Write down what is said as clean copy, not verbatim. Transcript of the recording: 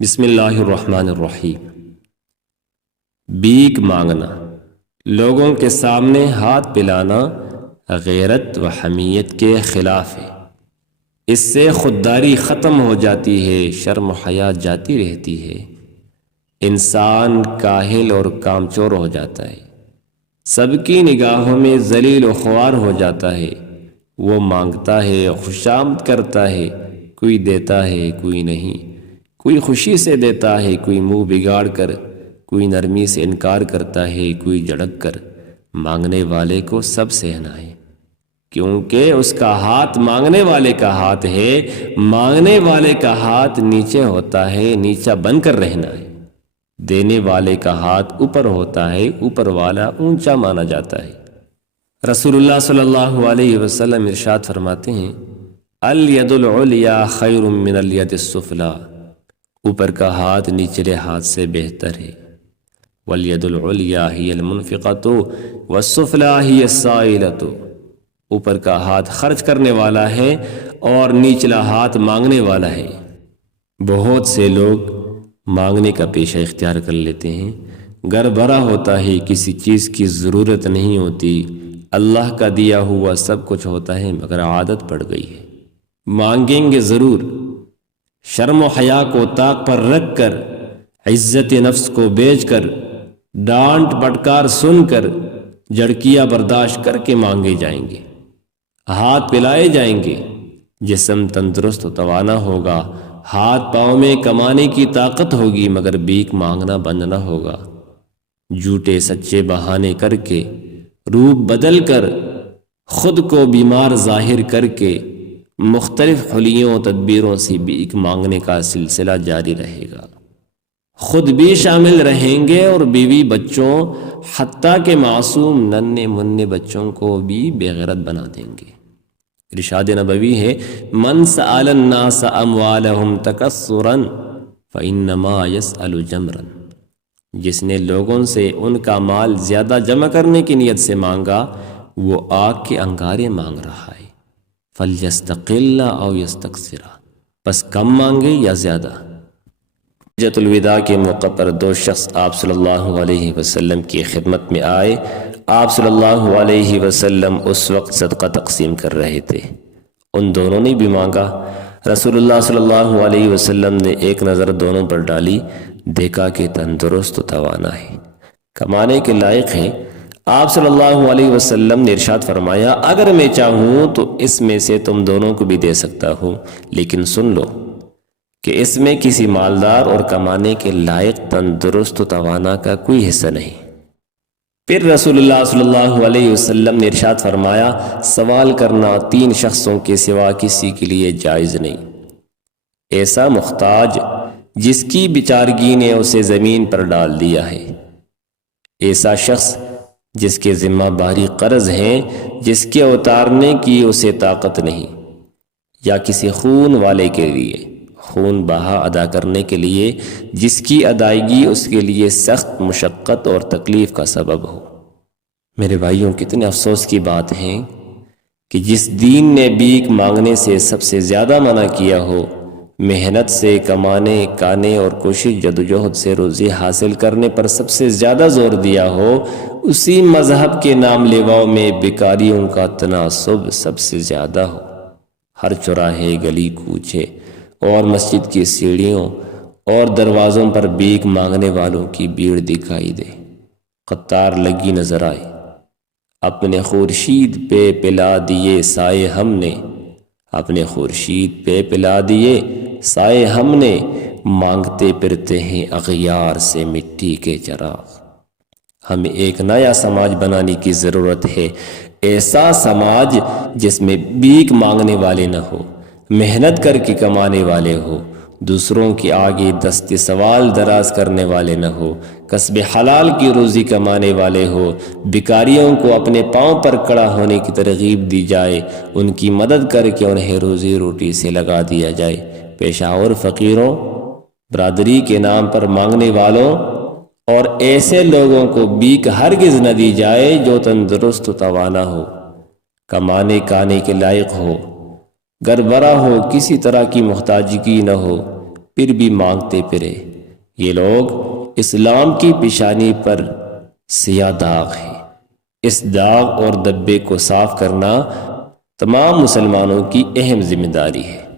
بسم اللہ الرحمن الرحیم۔ بھیک مانگنا، لوگوں کے سامنے ہاتھ پھیلانا غیرت و حمیت کے خلاف ہے۔ اس سے خودداری ختم ہو جاتی ہے، شرم و حیا جاتی رہتی ہے، انسان کاہل اور کامچور ہو جاتا ہے، سب کی نگاہوں میں ذلیل و خوار ہو جاتا ہے۔ وہ مانگتا ہے، خوشامد کرتا ہے، کوئی دیتا ہے کوئی نہیں، کوئی خوشی سے دیتا ہے، کوئی منہ بگاڑ کر، کوئی نرمی سے انکار کرتا ہے، کوئی جھڑک کر۔ مانگنے والے کو سب سہنا ہے، کیونکہ اس کا ہاتھ مانگنے والے کا ہاتھ ہے۔ مانگنے والے کا ہاتھ نیچے ہوتا ہے، نیچا بن کر رہنا ہے۔ دینے والے کا ہاتھ اوپر ہوتا ہے، اوپر والا اونچا مانا جاتا ہے۔ رسول اللہ صلی اللہ علیہ وسلم ارشاد فرماتے ہیں، الید العلیٰ خیر من الید السفلیٰ، اوپر کا ہاتھ نچلے ہاتھ سے بہتر ہے۔ والید العلیٰ ہی المنفقۃ والسفلیٰ ہی السائلۃ، اوپر کا ہاتھ خرچ کرنے والا ہے اور نچلا ہاتھ مانگنے والا ہے۔ بہت سے لوگ مانگنے کا پیشہ اختیار کر لیتے ہیں، گھر بھرا ہوتا ہے، کسی چیز کی ضرورت نہیں ہوتی، اللہ کا دیا ہوا سب کچھ ہوتا ہے، مگر عادت پڑ گئی ہے۔ مانگیں گے ضرور، شرم و حیا کو طاق پر رکھ کر، عزت نفس کو بیچ کر، ڈانٹ پٹکار سن کر، جھڑکیاں برداشت کر کے مانگے جائیں گے، ہاتھ پلائے جائیں گے، جسم تندرست و توانا ہوگا، ہاتھ پاؤں میں کمانے کی طاقت ہوگی، مگر بھیک مانگنا بند نہ ہوگا۔ جھوٹے سچے بہانے کر کے، روپ بدل کر، خود کو بیمار ظاہر کر کے، مختلف حلیوں و تدبیروں سے بھیک مانگنے کا سلسلہ جاری رہے گا۔ خود بھی شامل رہیں گے اور بیوی بچوں، حتیٰ کہ معصوم ننھے منھے بچوں کو بھی بے غیرت بنا دیں گے۔ ارشاد نبوی ہے، من سأل الناس اموالہم تکثرا فإنما يسأل جمرا، جس نے لوگوں سے ان کا مال زیادہ جمع کرنے کی نیت سے مانگا، وہ آگ کے انگارے مانگ رہا ہے۔ فَلْيَسْتَقِلَّ أَوْ يَسْتَكْثِرَ، بس کم مانگے یا زیادہ۔ حجۃ الوداع کے موقع پر دو شخص آپ صلی اللہ علیہ وسلم کی خدمت میں آئے۔ آپ صلی اللہ علیہ وسلم اس وقت صدقہ تقسیم کر رہے تھے۔ ان دونوں نے بھی مانگا۔ رسول اللہ صلی اللہ علیہ وسلم نے ایک نظر دونوں پر ڈالی، دیکھا کہ تندرست و توانا ہے، کمانے کے لائق ہیں۔ آپ صلی اللہ علیہ وسلم نے ارشاد فرمایا، اگر میں چاہوں تو اس میں سے تم دونوں کو بھی دے سکتا ہوں، لیکن سن لو کہ اس میں کسی مالدار اور کمانے کے لائق تندرست و توانا کا کوئی حصہ نہیں۔ پھر رسول اللہ صلی اللہ علیہ وسلم نے ارشاد فرمایا، سوال کرنا تین شخصوں کے سوا کسی کے لیے جائز نہیں۔ ایسا محتاج جس کی بیچارگی نے اسے زمین پر ڈال دیا ہے، ایسا شخص جس کے ذمہ باری قرض ہیں، جس کے اتارنے کی اسے طاقت نہیں، یا کسی خون والے کے لیے خون بہا ادا کرنے کے لیے جس کی ادائیگی اس کے لیے سخت مشقت اور تکلیف کا سبب ہو۔ میرے بھائیوں، کتنے افسوس کی بات ہے کہ جس دین نے بھیک مانگنے سے سب سے زیادہ منع کیا ہو، محنت سے کمانے کانے اور کوشش جدوجہد سے روزی حاصل کرنے پر سب سے زیادہ زور دیا ہو، اسی مذہب کے نام لیواؤں میں بیکاریوں کا تناسب سب سے زیادہ ہو۔ ہر چوراہے، گلی کوچے اور مسجد کی سیڑھیوں اور دروازوں پر بھیک مانگنے والوں کی بھیڑ دکھائی دے، قطار لگی نظر آئے۔ اپنے خورشید پہ پلا دیے سائے ہم نے، اپنے خورشید پہ پلا دیے سائے ہم نے، مانگتے پھرتے ہیں اغیار سے مٹی کے چراغ۔ ہمیں ایک نیا سماج بنانے کی ضرورت ہے، ایسا سماج جس میں بھیک مانگنے والے نہ ہو، محنت کر کے کمانے والے ہو، دوسروں کے آگے دست سوال دراز کرنے والے نہ ہو، کسب حلال کی روزی کمانے والے ہو، بیکاریوں کو اپنے پاؤں پر کھڑا ہونے کی ترغیب دی جائے، ان کی مدد کر کے انہیں روزی روٹی سے لگا دیا جائے۔ پیشہ ور فقیروں، برادری کے نام پر مانگنے والوں اور ایسے لوگوں کو بھیک ہرگز نہ دی جائے جو تندرست و توانا ہو، کمانے کانے کے لائق ہو، گھر بھرا ہو، کسی طرح کی محتاجگی نہ ہو، پھر بھی مانگتے پھرے۔ یہ لوگ اسلام کی پیشانی پر سیاہ داغ ہیں۔ اس داغ اور دبے کو صاف کرنا تمام مسلمانوں کی اہم ذمہ داری ہے۔